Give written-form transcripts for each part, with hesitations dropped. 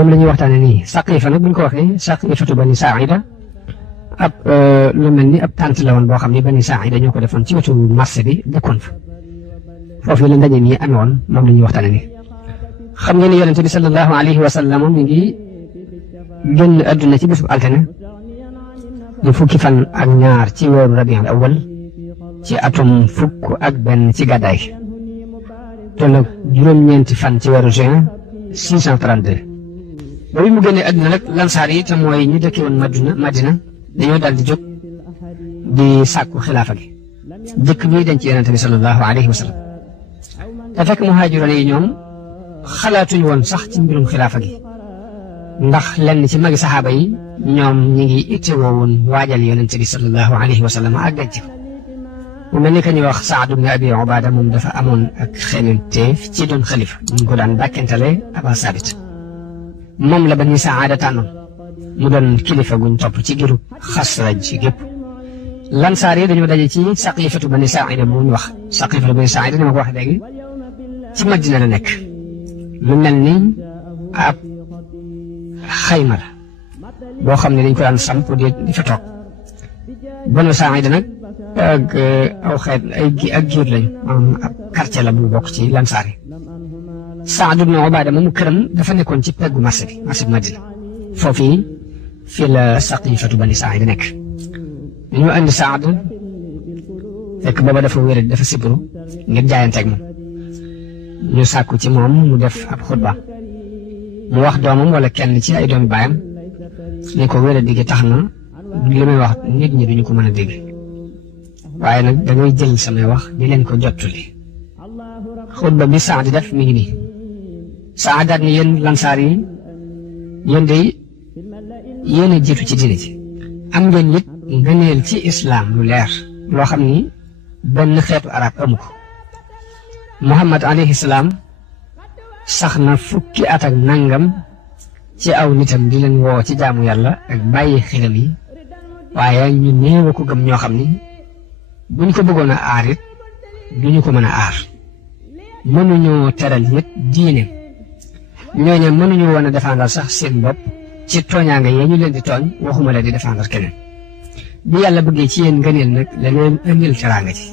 moom la ñuy waxtaane nii Saqiifa nag buñ ko waxee Saqiifatu Bani Saa'ida ab lu mel ni ab tànt la woon boo xam ne Bani Saa'ida ñoo ko defoon ci wetu marché bi dëkkoon fa foofu la ndaje mi amee woon moom la ñuy waxtaane nii xam ngeen ni yonente bi sallallahu alayhi wa sallam mi ngi génn adduna ci bésub altine di fukki fan ak ñaar ci weeru rabiul awwal ci atum fukk ak benn ci gàddaay tolloog juróom-ñeenti fan ci weeru juin 632 ba bi mu génnee adduna rek lansaar yi te mooy ñi dëkke woon Madina dañoo daal di jóg di sàkku xilaafa gi jëkk ñuy denc yonente bi sallallahu alayhi wa sallam te fekk muhaajiroon yi ñoom xalaatuñu woon sax ci mbirum xilaafa gi ndax lenn ci magi saxaaba yi ñoom ñi ngi ittewoo woon waajal yonente bi sallallahu alayhi wa sallam ak denc ko mu mel ni que ñuy wax Saad ibn Abi Ubaada moom dafa amoon ak xememteef ci doon xalifa ñu ko daan dàkkentale Aba Saabit moom la Bani Saada tànnoon mu doon kilifa guñ topp ci giru Xasraj ci gépp lansaar yi dañoo daje ci Saqiifatu Bani Saa'ida bu ñu wax Saqiifatu Bani Saa'ida ni ma ko waxee léegi ci Madina la nekk lu mel ni ab xayma la boo xam ne dañ ko daan samp di fa toog Bani Saa'ida nag ak aw xeet ak giir lañ ab quartier la bu bokk ci lansaar yi Saad ibn Ubaada moomu këram dafa nekkoon ci peggu marché bi Madina foofii fii la Saqiifatu Bani Saa'ida nekk ñu andi Saad fekk booba dafa wér dafa sibru ngir jaayanteeg moom ñu sàkku ci moom mu def ab xutba mu wax doomam wala kenn ci ay doomi baayam ni ko wér digg tax na li may wax nit ñi duñu ko mën a dégg waaye nag dangay jël samay wax di leen ko jottuli xutba bi Saad def mi ngi nii Saad daal ni yéen lansaar yi yéen de yéen a jiitu ci diine ji am ngeen nit ngëneel ci islaam lu leer loo xam ni benn xeetu arab amu ko Muhammad alayhi salaam sax na fukki at ak nangam ci aw nitam di leen woo ci jaamu yàlla ak bàyyi xiram yi waaye ñu néew a ko gëm ñoo xam ni buñ ko bëggoon a aar it duñu ko mën a aar mënuñoo teral it diine ñooñu mënuñu woon a défendre sax seen bopp ci tooñaanga yee ñu leen di tooñ waxuma la di défendre keneen bi yàlla bëggee ci yéen ngëneel nag la leen indil teraanga ci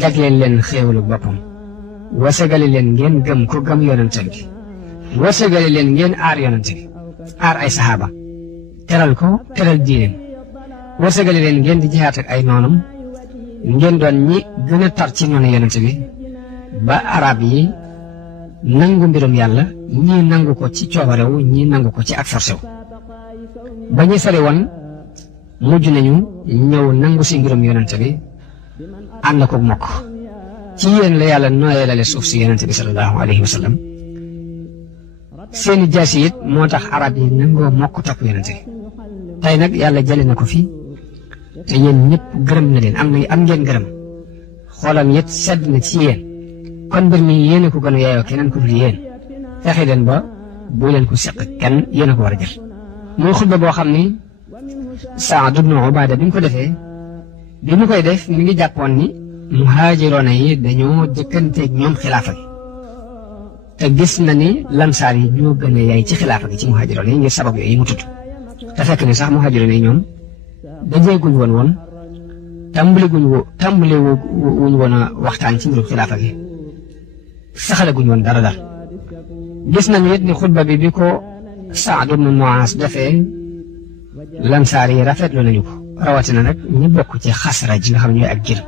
jagleel leen xéewalu boppam wasagale leen ngeen gëm ko gëm yonente bi wasagale leen ngeen aar yonente bi aar ay saxaaba teral ko teral diineem wasagale leen ngeen di jihaat ak ay noonam ngeen doon ñi gën a tar ci noonu yonente bi ba arab yi nangu mbirum yàlla ñii nangu ko ci coobarewu ñii nangu ko ci ak forcé wu ba ñu sori woon mujj nañu ñëw nangu si mbirum yonente bi ànd ko mokk ci yéen la yàlla nooyalale suuf si yonente bi sallallahu alayhi wa sallam seeni jaasi it moo tax arab yi nangoo mokk topp yonente bi tey nag yàlla jële na ko fi te yéen ñëpp gërëm na leen am ngeen gërëm xoolam it sedd na ci yéen kon mbir mi yéen a ko gën a yaayoo keneen ku dul yéen fexe leen ba bu leen ko seq kenn yéen a ko war a jël muy xutba boo xam ni Saad ibn Ubaada bi mu ko defee bi mu koy def mi ngi jàppoon ni muhaajiroona yi dañoo jëkkanteeg ñoom xilaafa gi te gis na ni lansaar yi ñoo gën a yaay ci xilaafa gi ci muhaajiroona yi ngir sabab yooyu mu tudd te fekk ni sax muhaajiroona yi ñoom dajeeguñ woon tàmbali wuñ woon a waxtaan ci mbirum xilaafa gi saxalaguñ woon dara daal gis nañu it ni xutba bi ko Saad ibn Muaaz defee lansaar yi rafetlu nañu ko rawatina nag ñi bokk ci Xasraj nga xam ñooy ak jër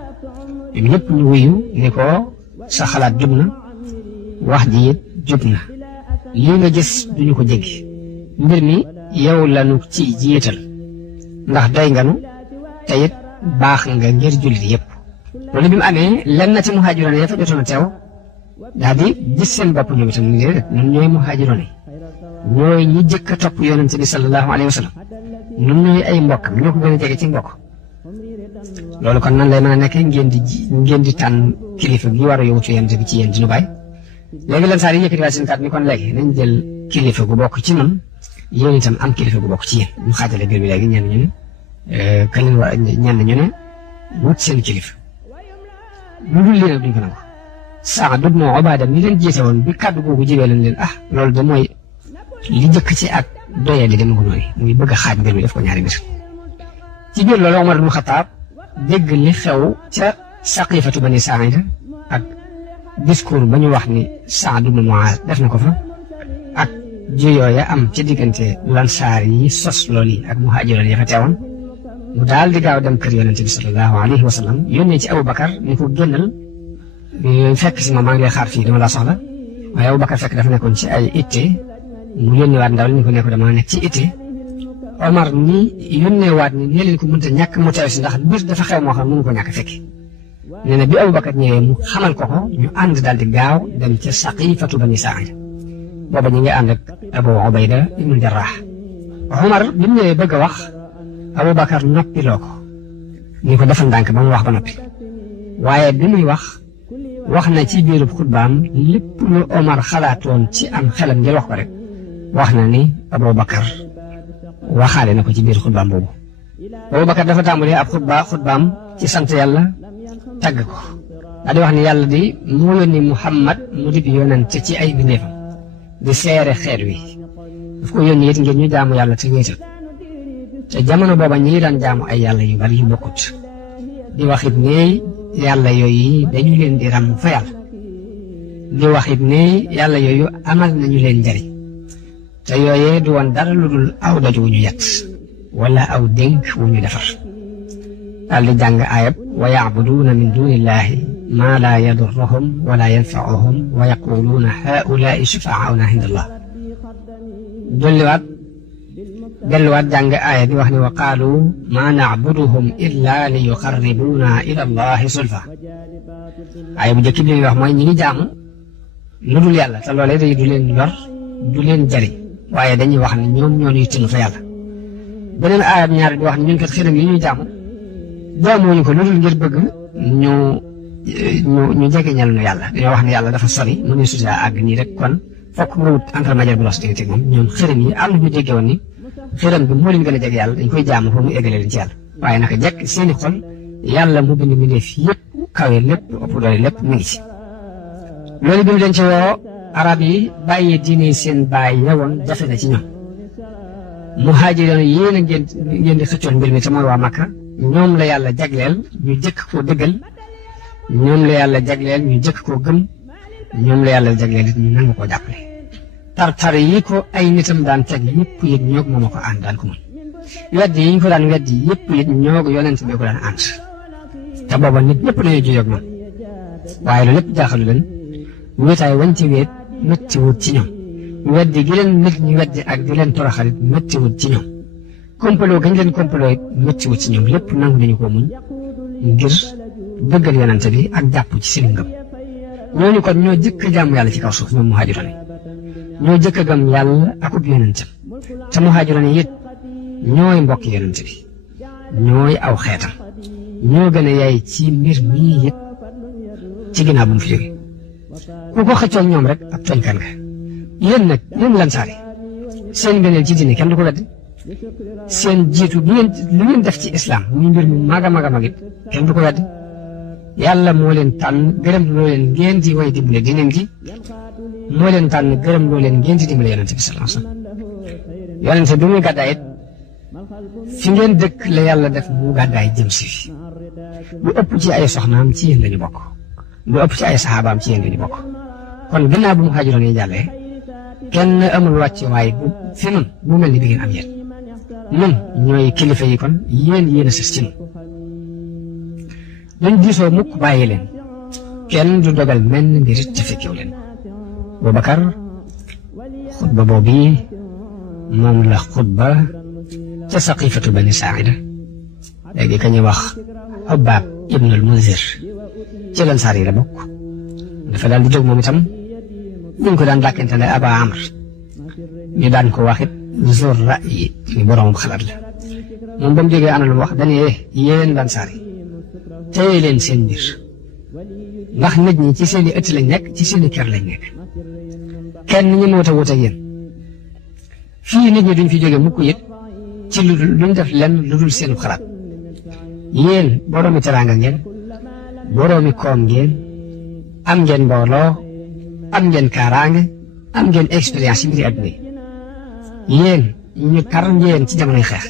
ñoom ñëpp ñu wuyu ni ko sa xalaat jub na wax ji it jub na lii nga gis duñu ko jéggi mbir mi yow lanu ci jiital ndax doy nga nu te it baax nga ngir jullit yëpp loolu bi mu amee lenn ci muhaajiroon ya fa jotoon a teew daal di gis seen bopp ñoom itam ni déedéet ñun ñooy muhaajiroon yi ñooy ñi jëkk a topp yonente bi sallallahu alayhi wa sallam ñun ñooy ay mbokk ñoo ko gën a jege ci mbokk loolu kon nan lay mën a nekkee ngeen di tànn kilifa gi war a yowutu yonente bi ci yéen di nu bàyyi léegi lan saa yi yëkkati waat seen kàddu ni kon léegi nañ jël kilifa gu bokk ci man yéen itam am kilifa gu bokk ci yéen ñu xaajale biir bi léegi ñenn ñu ne kañ leen war ñenn ñu ne wut seen kilifa lu dul lii nag duñ ko nangu Saad ibn Ubaada mi leen jiite woon bi kàddu googu jibee leen loolu de mooy li njëkk ci ak doyee li dem ko noonu muy bëgg a xaaj mbir mi def ko ñaari mbir ci biir loolu Omar ibn Khattab dégg li xew ca Saqifatu Bani Saa'ida ak discours ba ñu wax ni Saad ibn Muaaz def na ko fa ak juyoo ya am ci diggante lansaar yi sos loolu yi ak muhaajiroon ya fa teewoon mu daal di gaaw dem kër yonente bi sallallahu alayhi wa sallam yónnee ci Aboubacar ni ko génnal fekk si ma maa ngi lay xaar fii dama laa soxla waaye Aboubacar fekk dafa nekkoon ci ay itte mu yónneewaat ndaw li ñu ko nekk dama nekk ci itte Omar ni yónneewaat ni nee leen ko mënta ñàkk mu teew si ndax mbir dafa xew moo xam mënu ko ñàkk fekki nee na bi Aboubacar ñëwee mu xamal ko ñu ànd daal di gaaw dem ca Saqifatu Bani Saa'ida booba ñu ngi ànd ak Abu Ubayda ibnu Jarrah Omar bi mu ñëwee bëgg a wax Aboubacar noppiloo ko ni ko defal ndànk ba mu wax ba noppi waaye bi muy wax na ci biirub xutbaam lépp lu Omar xalaatoon ci am xelam ngir wax ko rek wax na ni Aboubacar waxaale na ko ci biir xutbaam boobu Aboubacar dafa tàmbalee ab xutbaam ci sant yàlla tagg ko daa di wax ni yàlla di moo yónni Muhammad mu di yonent ci ay bindeefam di seere xeet wi daf ko yónni it ngir ñu jaamu yàlla te wéetal te jamono booba ñi daan jaamu ay yàlla yu bari yu bokkut di wax it ne yàlla yooyu dañu leen di ràmm fa yàlla di wax it ne yàlla yooyu amal nañu leen njariñ te yooyee du woon dara lu dul aw doj wu ñu yett wala aw dénk wu ñu defar daal di jàng aayab wa yacbuduuna min dunillahi maa laa yadurruhum wala yanfauhum wa yaquluuna haulaai shufaauna inda allah delluwaat jàng aaya bi wax ne wa qaalu maa nacbuduhum illa li yuqarribuuna ila allahi sulfa aaya bu njëkk bi li wax mooy ñi ngi jaamu lu dul yàlla te loolee day du leen yor du leen jariñ waaye dañuy wax ne ñoom ñoo ñuy tënk fa yàlla beneen aaya bi ñaar di wax ne ñun kat xërëm yi ñuy jaamu jaamuñu ko lu dul ngir bëgg ñu jegeñal nu yàlla dañoo wax ne yàlla dafa sori mu ne suusi àgg nii rek kon fokk nga wut intermédiaire bu los diggante moom ñoom xërëm yi am ñu déggee woon ni xërëm bi moo leen gën a jege yàlla dañ koy jaamu fa mu eggale leen ci yàlla waaye naka jekk seeni xol yàlla mu bind mbindeef yëpp kawe lépp ëpp doole lépp mu ngi ci loolu bi mu leen ci woo arab yi bàyyi diine seen baay yewoon jafe na ci ñoom muhaajiroon yéen a ngeen di xëccoon mbir mi te mooy waa Makka ñoom la yàlla jagleel ñu jëkk koo dëggal ñoom la yàlla jagleel ñu jëkk koo gëm ñoom la yàlla jagleel it ñu nangu koo jàppale tartar yi ko ay nitam daan teg yëpp it ñoo moom a ko ànd daan ko mën weddi yi ñu ko daan weddi yëpp it ñoo yonent bi ko daan ànd te booba nit ñëpp dañoo juyoo ak moom waaye loolu lépp jaaxalu leen wéetaay wañ ci wéet métti wut ci ñoom weddi gi leen nit ñu weddi ak di leen toroxalit métti wut ci ñoom kompaloo gañ leen kompaloo it métti wut ci ñoom lépp nangu nañu ko muñ ngir dëggal yonent bi ak jàpp ci seen ngëm ñooñu kon ñoo jëkk a jaamu yàlla ci kaw suuf ñoom muhaajiroon yi ñoo jëkk a gëm yàlla akub yonentam te muhaajiroon yi it ñooy mbokk yonent bi ñooy aw xeetam ñoo gën a yaay ci mbir mii it ci ginnaaw bu mu fi jóge ku ko xëccoog ñoom rek ab tooñkan nga yéen nag yéen lansaari seen ngëneel ci diine kenn du ko weddi seen jiitu lu ngeen def ci islam muy mbir mu mag a mag a mag it kenn du ko weddi yàlla moo leen tànn gërëm loo leen ngeen di way dimbale diineem gi moo leen tànn gërëm loo leen ngeen di dimbale yonente bi sallallahu alayhi wasallam yonente bi muy gàddaay it fi ngeen dëkk la yàlla def mu gàddaay jëm si fi lu ëpp ci ay soxnaam ci yéen lañu bokk lu ëpp ci ay saxaabaam ci yéen lañu bokk kon gannaaw bu muhaajiroon yi jàllee kenn amul wàcc waaye fi nun bu mel ni bi ngeen am yéen nun ñooy kilifa yi kon yéen a sës ci nun luñ diisoo mukk bàyyi leen kenn du dogal menn mbir te fekkew leen Abubakar xutba boobu moom la xutba ca Saqifatu Bani Saa'ida léegi ka ñuy wax Abbaab ibnul Munzir ci Lansaar yi la bokk dafa daal di jóg moom itam ñu ngi ko daan dàkkantale Aba Amr ñu daan ko wax it Zur Ra'yi ni boroomam xalaat la moom ba mu jógee ana lu mu wax dañuy yéen Lansaar yi téye leen seen mbir ndax nit ñi ci seeni ëtt lañ nekk ci seeni kër lañ nekk kenn ñu mu wut ak yéen fii nit ñi duñ fi jóge mukk it ci lu duñ def lenn lu dul seenu xalaat yéen boroomi teraanga ngeen boroomi koom ngeen am ngeen mbooloo am ngeen kaaraange am ngeen expérience yi mbiri àdduna yi yéen ñu tar ngeen ci jamonoy xeex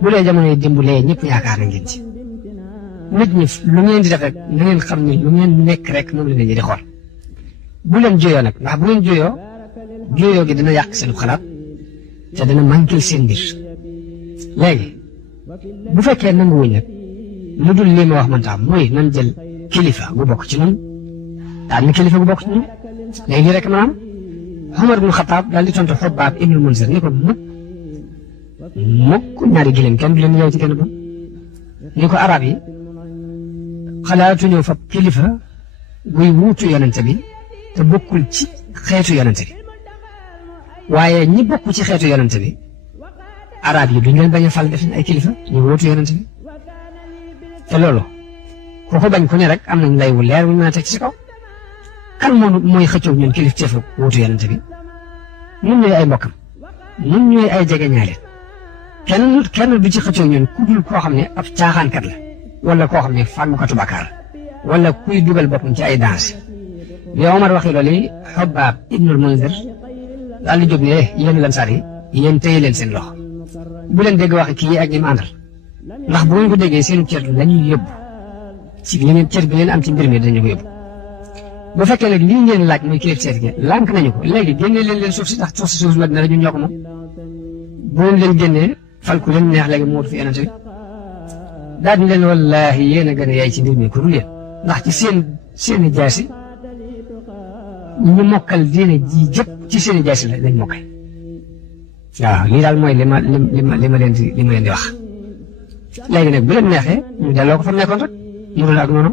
bu dee jamonoy dimbalee ñëpp yaakaar na ngeen ci nit ñi lu ngeen di def rek na ngeen xam ne lu ngeen nekk rek moom la nit ñi di xool bu leen juyoo nag ndax bu leen juyoo gi dina yàq seen xalaat te dina manqué seen mbir léegi bu fekkee nangu wuñ nag lu dul lii ma wax man tam mooy nan jël kilifa gu bokk ci ñun daal ni kilifa gu bokk ci ñun léegi rek maanaam Umar ibn Xattaab daal di tontu Xubbaab ibnul Munzir ni ko mukk ñaari gileem kenn du leen yow ci kenn ba ni ko arab yi xalaatuñoo fab kilifa guy wuutu yonente bi te bokkul ci xeetu yonente bi waaye ñi bokk ci xeetu yonente bi arab yi duñ leen bañ a fal def ay kilifa ñu wuutu yonente bi te loolu ku ko bañ ku ne rek am nañ lay wu leer bu ñu mën a teg ci kaw kan mooy xëccoog ñun kilif teefu wuutu yonente bi ñun ñooy ay mbokkam ñun ñooy ay jegeñaale kenn du ci xëccoog ñun ku dul koo xam ne ab caaxaankat la wala koo xam ne fàggukatu bàkkaar wala kuy dugal boppam ci ay danse bi Omar waxee loolu Xubbaab ibnul Munzir daal di jóg ne yéen Lansaar yi yéen téye leen seen loxo bu leen dégg wax kii ak ñi mu àndal ndax bu ngeen ko déggee seen cër lañuy yóbbu ci li ngeen cër bi ngeen am ci mbir mi dañu ko yóbbu bu fekkee nag lii ngeen laaj mooy kilifteef gi lànk nañu ko léegi génnee leen suuf si ndax suuf si Madina la ñun ñoo ko moom bu ngeen leen génnee fal ku leen neex léegi mu wut fi yonente bi daal di leen wallaahi yéen a gën a yaay ci mbir mi ku dul yéen ndax ci seeni jaasi ñu mokkal diine ji jëpp ci seeni jaasi la lañ mokkal waaw lii daal mooy li ma leen di wax léegi nag bu leen neexee ñu delloo ko fa nekkoon rek mu dul ak noonu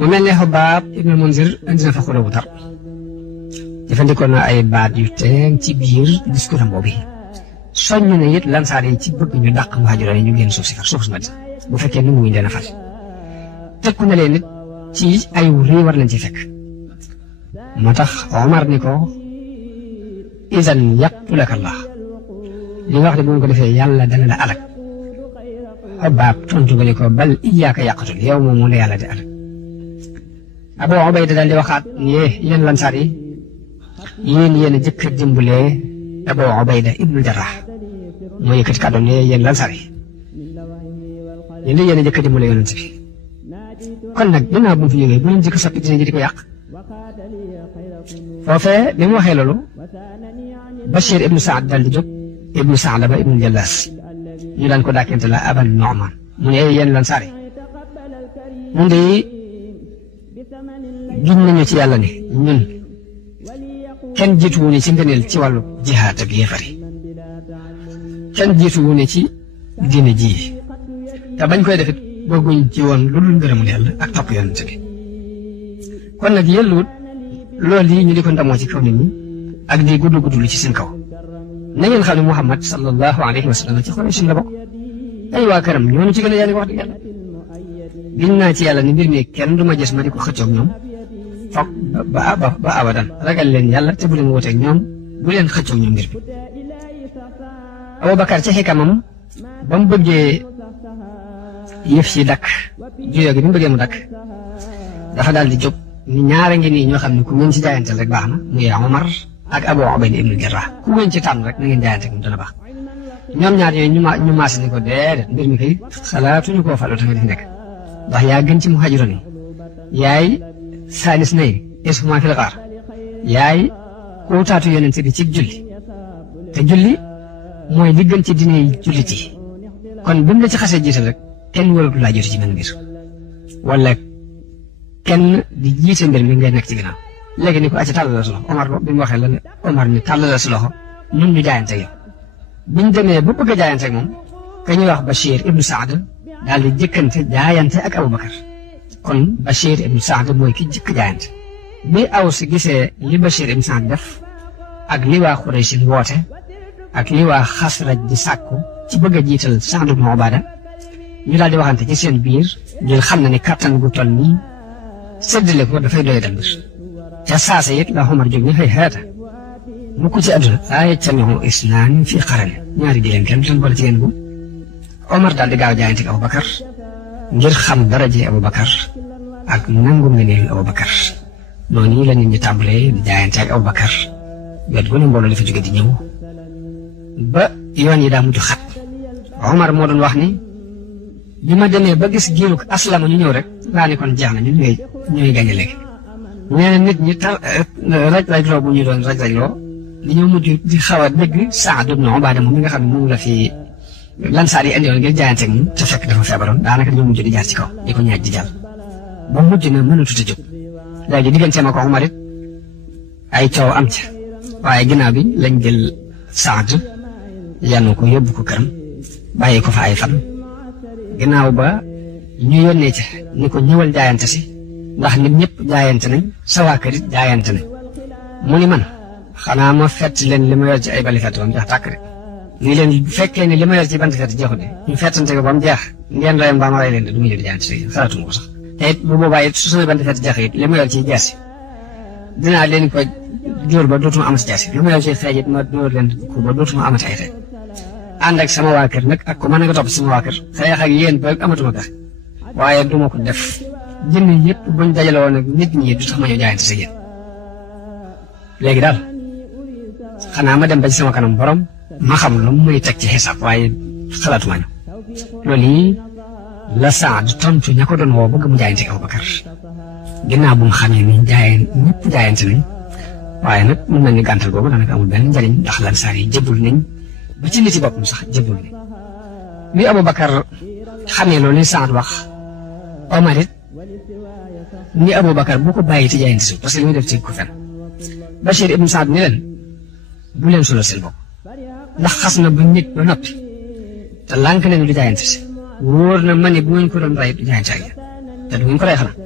mu mel ne Xubbaab ibnul Munzir indi na fa xuloo bu tar jëfandikoo na ay baat yu teeng ci biir discours am boobu soññ na it Lansaar yi ci bëgg ñu dàq muhaajiroon yi ñu génn suuf si Madina bu fekkee nu mu wuñ leen a fal tekku na leen nit ci ay réew war nañ ci fekk moo tax Omar ni ko idan yaqtulaka Allah li nga wax ne bu ñu ko defee yàlla dana la alak Xubbaab tontu nga ni ko bal iyyaaka yaqtul yow moom moo la yàlla di alak Abu Ubayda daal di waxaat ni yéen Lansaar yi yéen a jëkk a dimbalee Abu Ubayda ibnul Jarrah moo yëkkati kàddoom ne yéen Lansaar yi yéen a jëkk a dimbalee yonent bi kon nag ginnaaw bu mu fi jógee bu leen jëkk soppi dina ji di ko yàq foofee bi mu waxee loolu Bachir ibnu Saad daal di jóg ibnu Saalaba ibnu Jallaas ñu daan ko dàkkente la Aban Nu'man mu ne yéen Lansaar yi mu ngi giñ nañu ci yàlla ne ñun kenn jiituwu ne ci ngëneel ci wàllu jihaad ak yéefar yi kenn jiituwu ne ci diine ji te bañ koy defit bëgguñ ci woon lu dul ngërëmul yàlla ak topp yonent bi kon nag yelluut loolu yi ñu di ko ndamoo ci kaw nit ñi ak di gudd lu ci seen kaw na ngeen xam ne Muhammad sallallahu alayhi wa sallam ci Quraysh la bokk ay waa këram ñoo ci gën a yaa ni wax dëgg yàlla giñ naa ci yàlla ni mbir mi kenn du ma gis ma di ko xëccoog ñoom foog ba abadan ragal leen yàlla te bu leen wooteeg ñoom bu leen xëccoog ñoom mbir mi Abubakar ci xikamam ba mu bëggee yëf ci dakk juyoo gi bi mu bëggee mu dakk dafa daal di jóg ni ñaara ngi nii ñoo xam ne ku ngeen ci jaayanteel rek baax na muy Omar ak Abu Ubayda ibnul Jarrah ku ngeen ci tànn rek na ngeen jaayante moom dana baax ñoom ñaar yooyu ñu maase ni ko déedéet mbir mi kay xalaatuñu koo faloo tamit fi nekk ndax yaa gën ci muhaajiroon yi yaay saalis nay isma fil gaar yaay kuutaatu yonent bi ci julli te julli mooy li gën ci diine jullit yi kon bi mu la ci xasee jiital rek kenn waratu laa jiitu ci benn mbir wala kenn di jiite mbir mi ngay nekk ci ginnaaw léegi ni ko acca tàllal sa loxo Omar bi mu waxee la ne Omar ni tàllal sa loxo ñun ñu jaayante yow biñ demee ba bëgg a jaayante ak moom ka ñuy wax Bachir ibnu Saad daal di jëkkante jaayante ak Abubakar kon Bachir ibnu Saad mooy ki jëkk jaayante bi Aws gisee li Bachir ibnu Saad def ak li waa Quraysh woote ak li waa Xasraj di sàkku ci bëgg a jiital Saad ibnu Ubaada ñu daal di waxante ci seen biir ngir xam na ne kattan gu toll nii séddale ko dafay doy dal mbir ca saasa it la Omar jóg ni xëy xeeta mu ko ci àdduna laa yajtamiu isnaani fii qarni ñaari gileem kenn du leen boole ci ngeen bu Omar daal di gaaw jaayante ak Abubakar ngir xam daraje Abubakar ak nangu ngëneelu Abubakar noonu la nit ñi tàmbalee di jaayante ak Abubakar wet gu ne mbooloo li fa jóge di ñëw ba yoon yi daa mujj xat Omar moo doon wax ni bi ma demee ba gis giirug aslama ñu ñëw rek laa ni kon jeex na ñun ñooy gañe léegi nee na nit ñi raj-rajloo bu ñu doon raj-rajloo li ñoo mujj di xaw a dégg Saad ibn Ubaada moom mi nga xam ne moom la fi lansaar yi indiwoon ngir jaayante ak moom te fekk dafa feebaroon daanaka dañoo mujj di jaar ci kaw di ko ñaaj di jàll ba mujj na mënatut a jóg léegi digganteem ak Omar it ay coow am ca waaye ginnaaw bi lañ jël Saad yanu ko yóbbu ko këram bàyyi ko fa ay fan ginnaaw ba ñu yónnee ca ni ko ñëwal jaayante si ndax nit ñëpp jaayante nañ sa waa kër it jaayante nañ mu ni man xanaa ma fett leen li ma yor ci ay bali fett ba mu jeex tàkk de nii leen bu fekkee ne li ma yor ci bant fett jeexu de ñu fettante ko ba mu jeex ngeen rey mbaa ma rey leen de du ma ñëw di jaayante si xalaatuma ko sax te it bu boobaa it su sama bant fett jeex it li ma yor ci jaasi dinaa leen ko dóor ba dootuma amati jaasi li ma yor ci xeej it ma dóor leen ko ba dootuma amati ay xeej ànd ak sama waa kër nag ak ko mën nga topp sama waa kër xeex ak yéen ba amatuma pexe waaye duma ko def jënd yëpp buñ dajale woon ak nit ñi du tax ma ñëw jaayante sa yéen léegi daal xanaa ma dem ba ci sama kanam borom ma xam lu muy teg ci xisaab waaye xalaatuma ñu loolu yi la Saad tontu ña ko doon woo bëgg mu jaayante ak Abubakar ginnaaw bu mu xamee ni ñëpp jaayante nañ waaye nag mën nañ ni gàntal boobu daanaka amul benn njariñ ndax lansaar yi jëbbul nañ ba ci nit yi boppam sax jëbbul nañ bi Abubakar xamee loolu ni Saad wax Omar it ni Abubakar bu ko bàyyi te jaayante si parce que li muy def ci ko fen Bachir ibn Saad ni leen bu leen solo seen bopp ndax xas na ba nit ba noppi te lànk nañu di jaayante si wóor na ma ni bu ngeen ko doon rey du jaayante ak yéen te du ngeen ko rey xanaa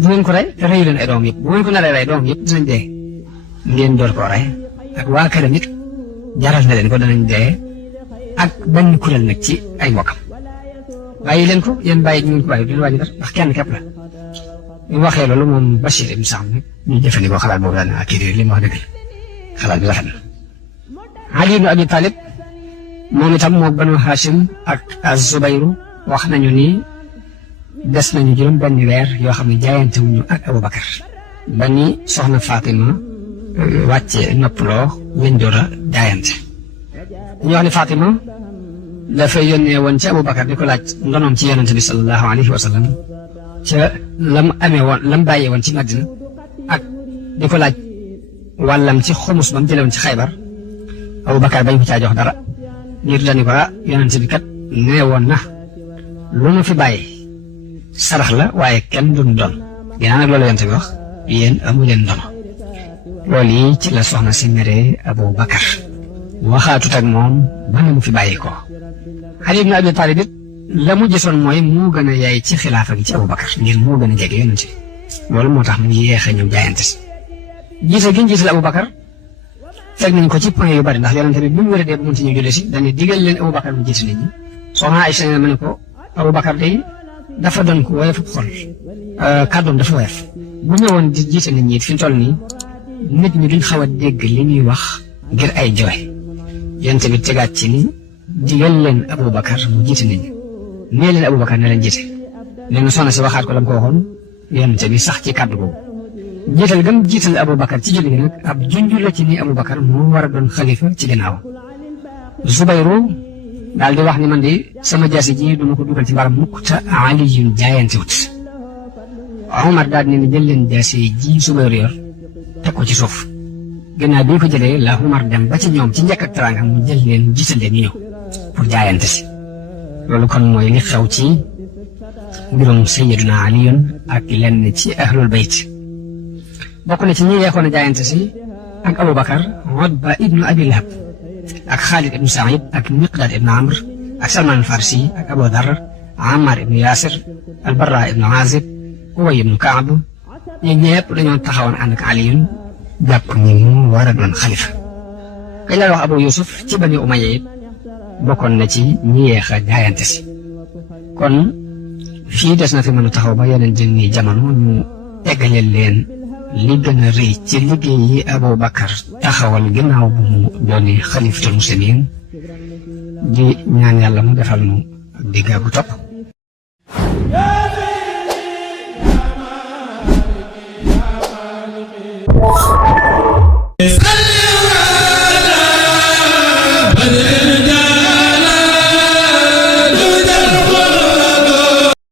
du ngeen ko rey te reyu leen ay doom yëpp bu ngeen ko naree rey doom yëpp dinañ dee ngeen door koo rey ak waa këram it jaral na leen ko danañ dee ak benn kuréel nag ci ay mbokkam bàyyi leen ko yéen bàyyi ñu ko bàyyi du leen wàññi dara ndax kenn képp la ñu waxee loolu moom Bachir ibn Saad ñu jëfandikoo xalaat boobu daal ne kii de li mu wax dëgg xalaat bi rafet na Ali ibn Abi Talib moom itam moo Banu Hashim ak Az-Zubayru wax nañu ni des nañu juróom benn weer yoo xam ne jaayante wuñu ak Abubakar ba ni soxna Fatima wàcce noppaloo lañ door a jaayante ñu wax ni Fatima dafay yónnee woon ci Abubakar di ko laaj ndonoom ci yonente bi sallallahu alayhi wa sallam ca lam amee woon lam bàyyee woon ci Madina ak di ko laaj wàllam ci xumus ba mu jëlee woon ci Xaybar Abubakar bañ ko caa jox dara ngir dañu ko yonente bi kat nee woon na lu nu fi bàyyi sarax la waaye kenn duñ doon ginnaaw nag loolu yonente bi wax yéen amu leen ndono loolu yi ci la soxna si meree Abubakar waxaatut ak moom ba na mu fi bàyyi ko Ali ibn Abi Talib it la mu gisoon mooy moo gën a yaay ci xilaafa gi ci Abubakar ngir moo gën a jege yonente bi loolu moo tax mu yéex a ñëw jaayante si jiite gi ñu jiital Abubakar fekk nañ ko ci point yu bari ndax yonente bi bi mu wéradee bu mënti ñu julli si dañuy digal leen Abubakar mu jiite nit ñi soxna Aysa ne ma ne ko Abubakar day dafa doon ko woyof xol kàddoom dafa woyof bu ñëwoon di jiite nit ñi fi mu toll nii nit ñi duñ xaw a dégg li ñuy wax ngir ay jooy yonente bi tegaat ci ni digal leen Abubakar mu jiite nit ñi nee leen Abubakar ne leen jiite nee na soxna si waxaat ko la mu ko waxoon yonente bi sax ci kàddu boobu jiital gëm jiital Abubakar ci julli gi nag ab junj la ci ni Abubakar moo war a doon xalifa ci ginnaaw Zubayru daal di wax ni man de sama jaasi ji duma ko dugal ci mbaram mukk te Aliyun jaayante wut Omar daal di ne jël leen jaasi ji Zubayru yor teg ko ci suuf gannaaw bi ko jëlee la Omar dem ba ci ñoom ci njëkk ak teraanga mu jël leen jiital leen ñu ñëw pour jaayante si loolu kon mooy li xew ci mbirum Sayyiduna Aliyun ak lenn ci ahlul bayt bokk na ci ñi yeexoon a jaayante si ak Abubakar Utba ibnu Abi Lahab ak Xaalid ibnu Saïd ak Miqdad ibnu Amr ak Salman al-Farsi ak Abu Dar Ammar ibnu Yasir al-Barra ibnu Azib Ubay ibnu Kaab ñi ñëpp dañoo taxawoon ànd ak Aliyun jàpp ni mu war a doon xalifa kañ la wax Abu Yusuf ci Bani Umayya it bokkoon na ci ñi yeex a jaayante si kon fii des na fi mën a taxaw ba yeneen jënni jamono ñu eggaleel leen li gën a rëy ci liggéey yi Abubakar taxawal ginnaaw bu mu dooni xalifatul muslimin di ñaan yàlla mu defal nu ak digga gu topp